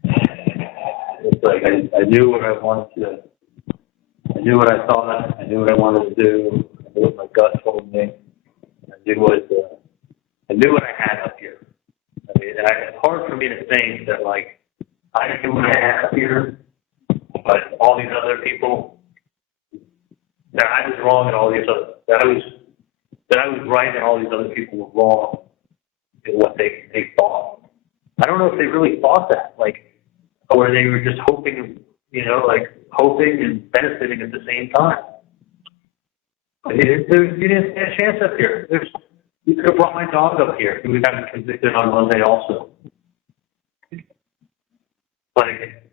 it's like I knew what I wanted to, I knew what I thought, I knew what I wanted to do, I knew what my gut told me, I knew what I had up here. I mean, and it's hard for me to think that, like, I knew what I had up here, but all these other people, that I was wrong and all these other, that I was right and all these other people were wrong in what they thought. I don't know if they really thought that, like, or they were just hoping, you know, like hoping and benefiting at the same time. I mean, you didn't stand a chance up here. You could have brought my dog up here. He would have been convicted on Monday also. Like,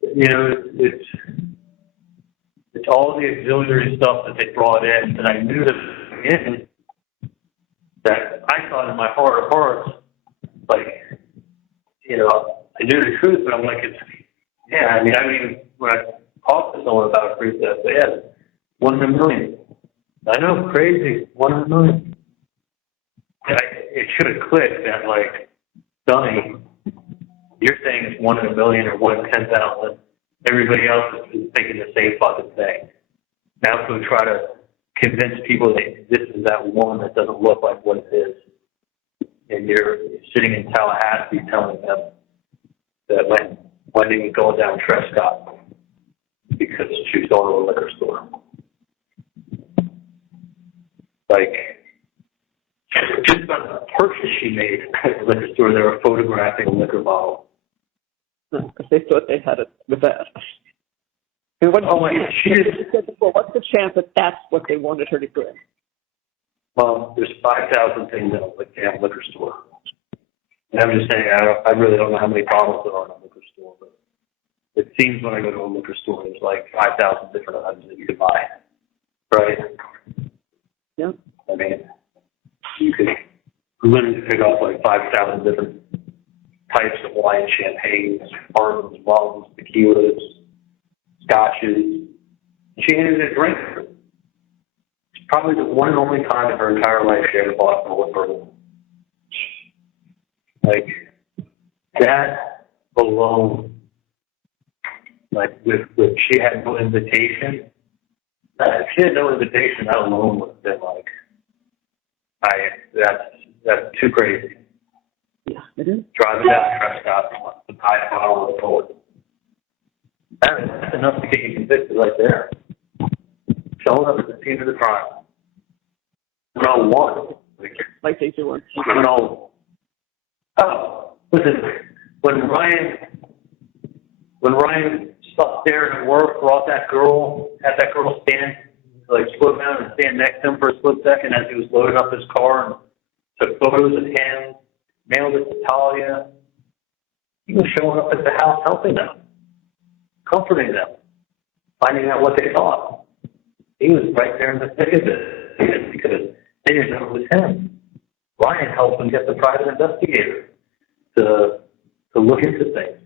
you know, it's all the auxiliary stuff that they brought in, and I knew that I thought in my heart of hearts, like, you know, I knew the truth, but I'm like, I mean, when I talked to someone about it, they had 1 in a million. I know, crazy, 1 in a million. It should have clicked that, like, Sonny, you're saying it's 1 in a million or 1 in 10,000. Everybody else is thinking the same fucking thing. Now to try to convince people that this is that one that doesn't look like what it is. And you're sitting in Tallahassee telling them that Wendi was going down Trescott because she was going to a liquor store. Like, just about the purchase she made at the liquor store, they were photographing a liquor bottle. Because they thought they had it with that. I mean, what's the chance that that's what they wanted her to do? Well, there's 5,000 things in a damn liquor store. And I'm just saying, I really don't know how many bottles there are in a liquor store, but it seems when I go to a liquor store, there's like 5,000 different items that you can buy, right? Yeah. I mean, you could literally pick up like 5,000 different types of wine, champagnes, bourbons, rums, tequilas, scotches. She handed a drink. It's probably the one and only time in her entire life she ever bought a bullet bourbon. Like, that alone, like, with she had no invitation. If she had no invitation, that alone would have been like, that's too crazy. Yeah, it is. Driving down Trescott to buy a bottle of bullet. That's enough to get you convicted right there. Showing up at the scene of the crime. Criminal one. Like they do on criminal. Oh, listen, when Ryan stopped there at work, brought that girl, had that girl stand, like slow down and stand next to him for a split second as he was loading up his car and took photos of him, mailed it to Talia. He was showing up at the house, helping them, comforting them, finding out what they thought. He was right there in the thick of it because they didn't know it was him. Ryan helped them get the private investigator to look into things.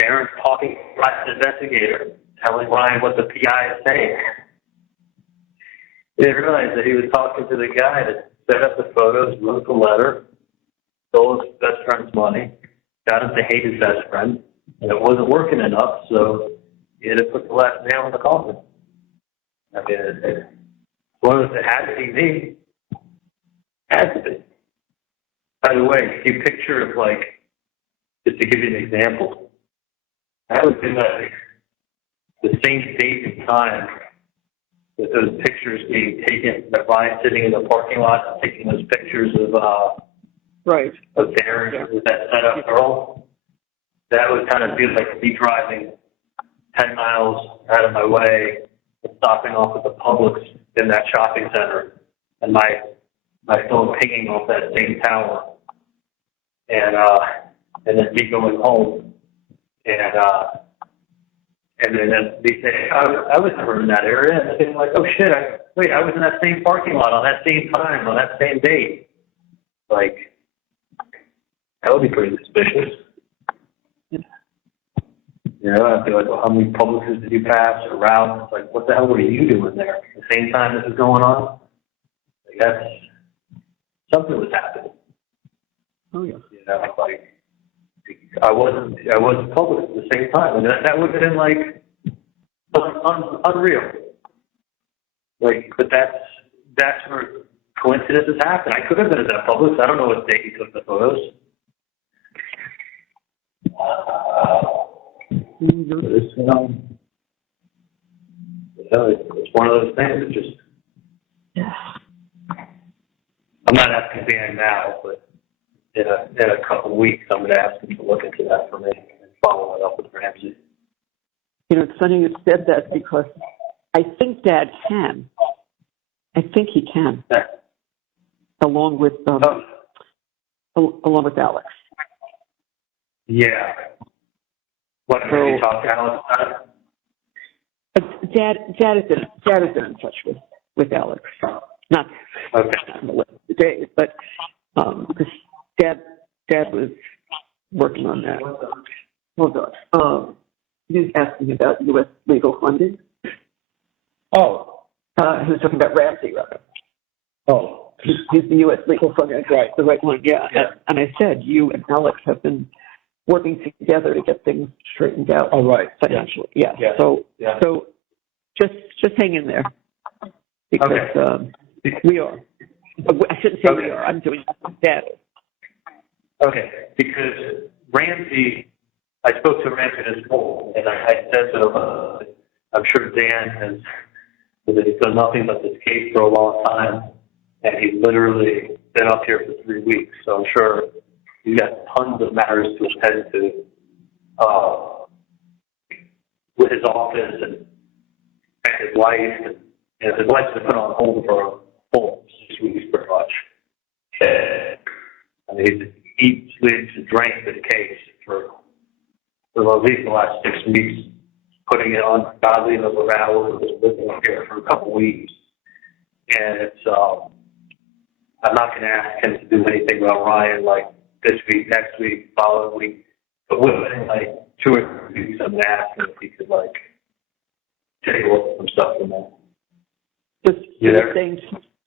Darren's talking to the private investigator, telling Ryan what the PI is saying. They didn't realize that he was talking to the guy that set up the photos, wrote the letter, stole his best friend's money, got him to hate his best friend, and it wasn't working enough, so he had to put the last nail in the coffin. I mean, it had to be me. Had to be. By the way, if you picture, like, just to give you an example, that would be like the same date and time that those pictures being taken, that Ryan sitting in the parking lot and taking those pictures of Darren with that setup girl. That would kind of be like me driving 10 miles out of my way and stopping off at the Publix in that shopping center, and my phone pinging off that same tower, and then me going home, and then me saying, I was never in that area, and being like, oh shit, I was in that same parking lot on that same time, on that same date. Like, that would be pretty suspicious. You know, I'd be like, well, how many Publixes did you pass or routes? It's like, what the hell were you doing there at the same time this is going on? I guess something was happening. Oh yeah. You know, like I wasn't Publix at the same time, and that would have been like unreal. Like, but that's where coincidences happen. I could have been at that Publix. I don't know what day he took the photos. It's one of those things that just. I'm not asking Dan now, but in a couple of weeks, I'm going to ask him to look into that for me and follow it up with Ramsey. You know, it's funny you said that because I think Dad can. I think he can, along with Alex. Yeah. What, have you talked to Alex about it? Dad has been in touch with Alex. Not in the last days, but because Dad was working on that. Hold on. He was asking about U.S. legal funding. Oh. He was talking about Ramsey, rather. Oh. He's the U.S. legal funding, right? The right one, yeah. And I said you and Alex have been working together to get things straightened out. Oh, right. Financially, yeah. So just hang in there because we are. I shouldn't say we are. I'm doing that. Okay, because Ramsey, I spoke to Ramsey this morning, and I said to him, I'm sure Dan has done nothing but this case for a long time, and he's literally been up here for 3 weeks, so I'm sure he's got tons of matters to attend to with his office and his wife, and his wife's been put on hold for a full 6 weeks pretty much. I mean, he's eaten, sleeps, and drank this case for at least the last 6 weeks, putting it on godly number of hours, living up here for a couple weeks. And it's, I'm not going to ask him to do anything about Ryan, like this week, next week, following week, but within like 2 or 3 weeks, I'm going to ask him if he could, like, take a look at some stuff from there. You're saying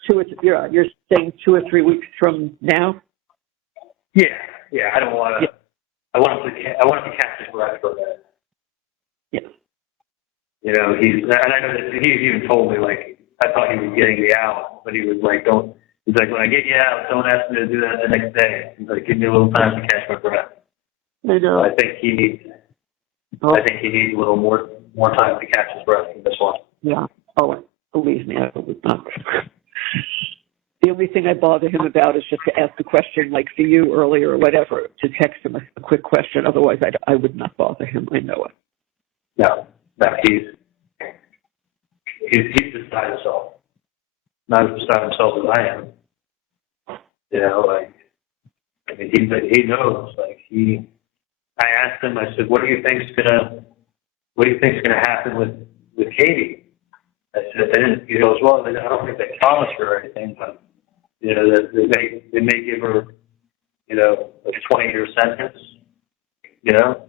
you're saying 2 or 3 weeks from now? Yeah. I don't want to. Yeah. I want him to catch his breath for that. Yeah. You know, and I know that he even told me, like, I thought he was getting me out, but he was like, he's like, when I get you out, don't ask me to do that the next day. He's like, give me a little time to catch my breath. I know. I think he needs a little more time to catch his breath in this one. Yeah. Oh, believe me, I would not. The only thing I bother him about is just to ask a question like for you earlier or whatever, to text him a quick question. Otherwise, I would not bother him. I know it. No, he's beside himself. Not as beside himself as I am. You know, like, I mean, he knows. Like, I asked him. I said, "What do you think's gonna happen with Katie?" I said, he goes, "Well, I don't think they promised her or anything, but you know, they may give her, you know, a 20-year sentence. You know,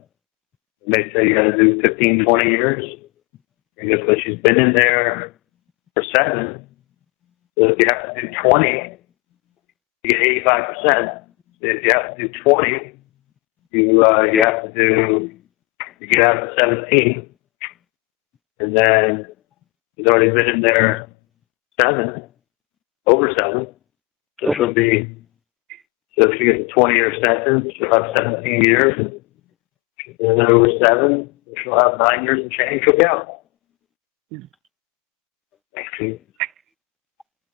they may say you got to do 15, 20 years." He goes, "But she's been in there for 7. So if you have to do 20, you get 85%. If you have to do 20, you get out of 17, and then he's already been in there 7, over 7. So if she gets a 20-year sentence, she'll have 17 years, and then over 7, she'll have 9 years and change. She'll be out."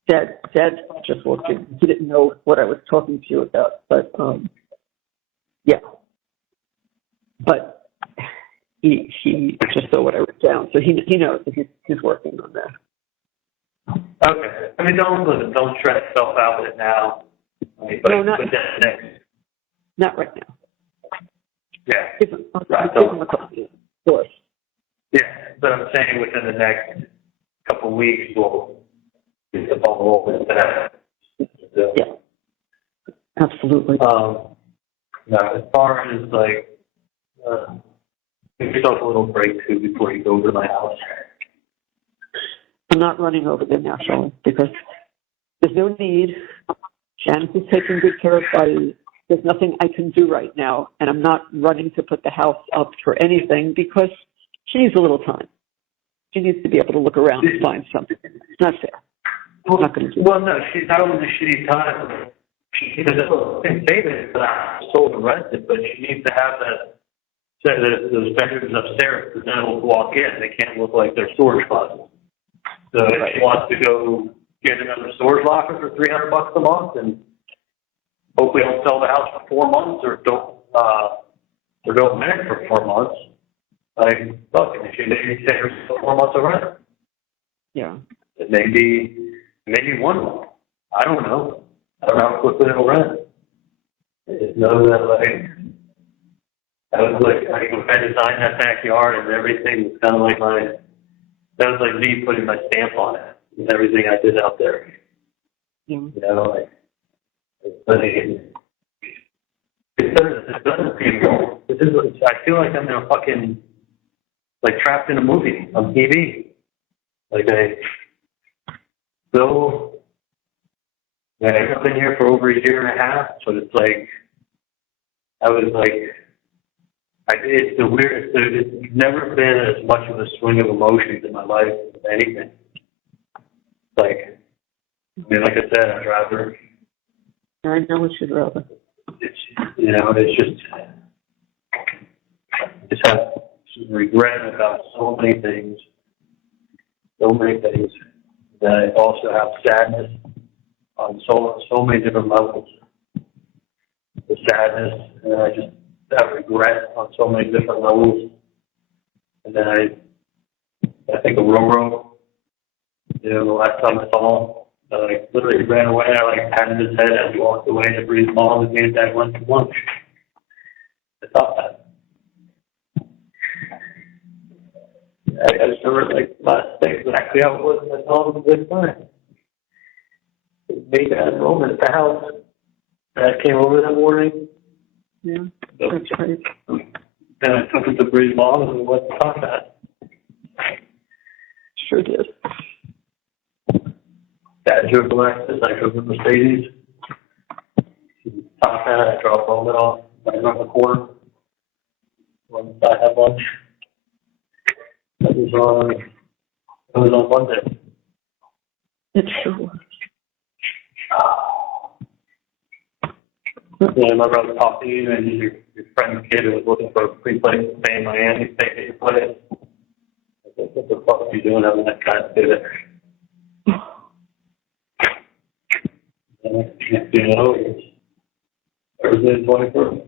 Dad just walked in. He didn't know what I was talking to you about, but yeah. But he just saw what I wrote down, so he knows that he's working on that. Okay. I mean, don't stress yourself out with it now. I mean, No, not right now. Yeah. Give him a copy, of course. Yeah, but I'm saying within the next couple of weeks, we'll get the ball rolling into that. Yeah, absolutely. Now, as far as like, give yourself a little break too before you go over to my house. I'm not running over there now, Charlie, because there's no need. Janice is taking good care of Buddy. There's nothing I can do right now, and I'm not running to put the house up for anything because she needs a little time. She needs to be able to look around and find something. It's not fair. I'm not going to do that. Well, no, she's not only does she need time. She needs to say that sold and rented, but she needs to have those bedrooms upstairs because then will walk in. They can't look like they're storage closets. So if she wants to go get another storage locker for $300 a month, and hopefully don't sell the house for 4 months or don't rent it for 4 months. Like, look, if she maybe say her 4 months of rent. Yeah. It may be 1 month. I don't know. I don't know how quickly it'll rent. I just know that I designed that backyard and everything was kind of like that was like me putting my stamp on it and everything I did out there. Yeah. You know, like, it doesn't feel. I feel like I'm in a fucking, like, trapped in a movie on TV. Like, I've been here for over a year and a half, but it's like, it's the weirdest. It's never been as much of a swing of emotions in my life as anything. Like, I mean, like I said, I'd rather. I know what you'd rather. It's just have regret about so many things. That I also have sadness on so many different levels. The sadness, and I just have regret on so many different levels. And then I think of Roro, the last time I saw him, I literally ran away. I patted his head as he walked away to breathe long with me and Dad went to lunch. I thought that. I just remember last thing exactly how it was, and I told him a good time. It made that moment at the house. Dad came over that morning. Yeah, that's right. And I took him to breathe long and we went to talk that. Sure did. Dad drove the Lexus, I drove the Mercedes. Top hat, I dropped all it off right around the corner. Went inside, had lunch. That was on Monday. It sure was. Yeah, my brother talked to you, and your friend's kid was looking for a free place to stay in Miami, stay at your place. I said, what the fuck are you doing having that guy stay there? You know, it's Thursday, 21st.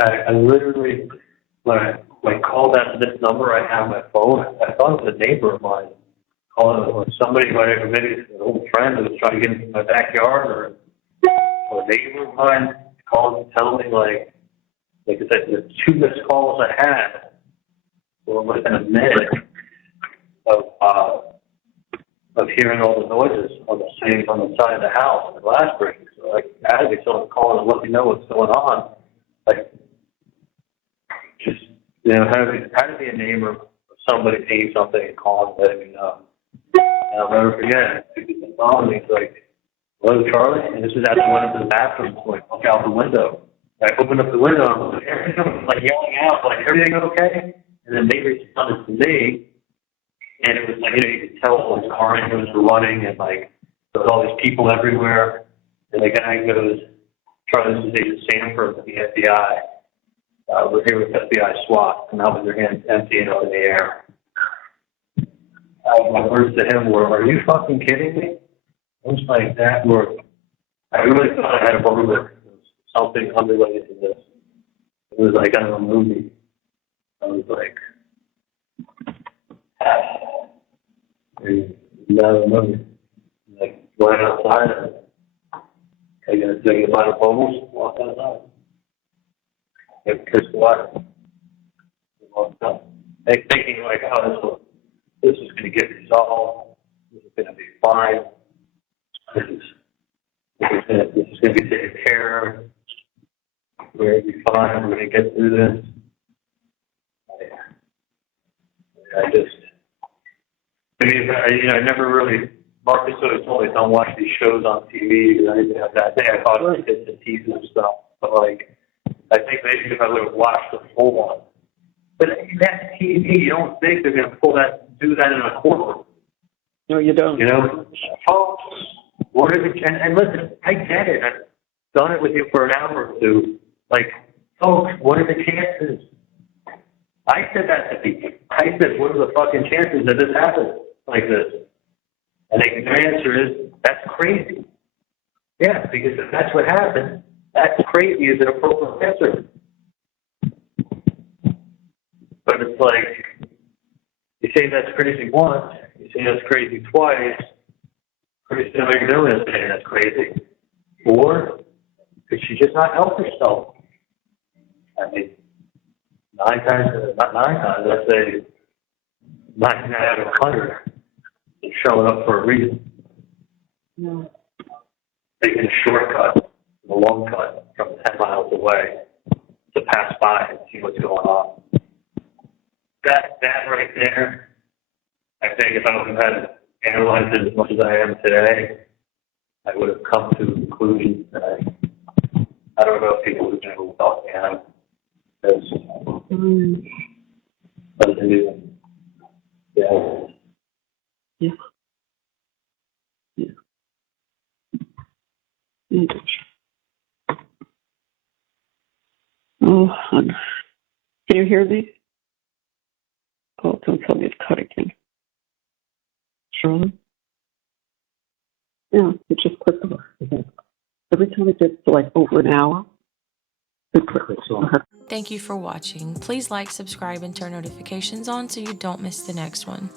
I literally, when I called out to this number I have on my phone, I thought it was a neighbor of mine calling, or somebody, whatever, maybe it's an old friend who was trying to get into my backyard, or a neighbor of mine calling to tell me, like I said, the 2 missed calls I had were within a minute of hearing all the noises on the side of the house, the glass breaking. So like, I had to get someone calling and let me know what's going on. Like, just, you know, had to be a neighbor of somebody seeing something and calling and letting me know. And I'll never forget, he's calling me, he's like, "Hello, Charlie?" And this was after I went into the bathroom, so I look out the window. I opened up the window and I was like yelling out, like, "Everything okay?" And then they responded to me, and it was like, you know, you could tell all these car engines were running, and like there was all these people everywhere. And the guy goes, "Charlie, this is Agent Sanford with the FBI. We're here with FBI SWAT, and out with your hands empty and up in the air." My words to him were, "Are you fucking kidding me?" It was like that. I really thought I had a burglar. It was something unrelated to this. It was like out of a movie. I was like, like going outside and taking a bottle of bubbles, walk outside. Get a kiss of water. Walk out. Thinking like, oh, this is going to get resolved. This is going to be fine. This is going to be taken care of. We're going to be fine. We're going to get through this. I never really, Marcus always told me, don't watch these shows on TV or anything like that. I thought it was bits and pieces of stuff, but like, I think maybe if I would have watched the full one. But that's TV. You don't think they're going to do that in a courtroom. No, you don't. You know? Folks, what is it? And listen, I get it. I've done it with you for an hour or two. Like, folks, what are the chances? I said that to people. I said, what are the fucking chances that this happens like this? And their answer is, that's crazy. Yeah, because if that's what happened, that's crazy is an appropriate answer. But it's like, you say that's crazy once, you say that's crazy twice, pretty soon you're doing it saying that's crazy. Or could she just not help herself? I mean, not 9 times, let's say 99 out of 100 is showing up for a reason. No. Taking a shortcut, a long cut from 10 miles away to pass by and see what's going on. That right there, I think if I would have had analyzed it as much as I am today, I would have come to a conclusion that I don't know if people would never thought they had. Because doesn't even, yeah. Yeah. Yeah. Oh, hon. Can you hear me? Oh, don't tell me it's cut again. Charlie? Yeah, it just clicked off again. Every time it gets to like over an hour, it clicks off. Thank you for watching. Please like, subscribe, and turn notifications on so you don't miss the next one.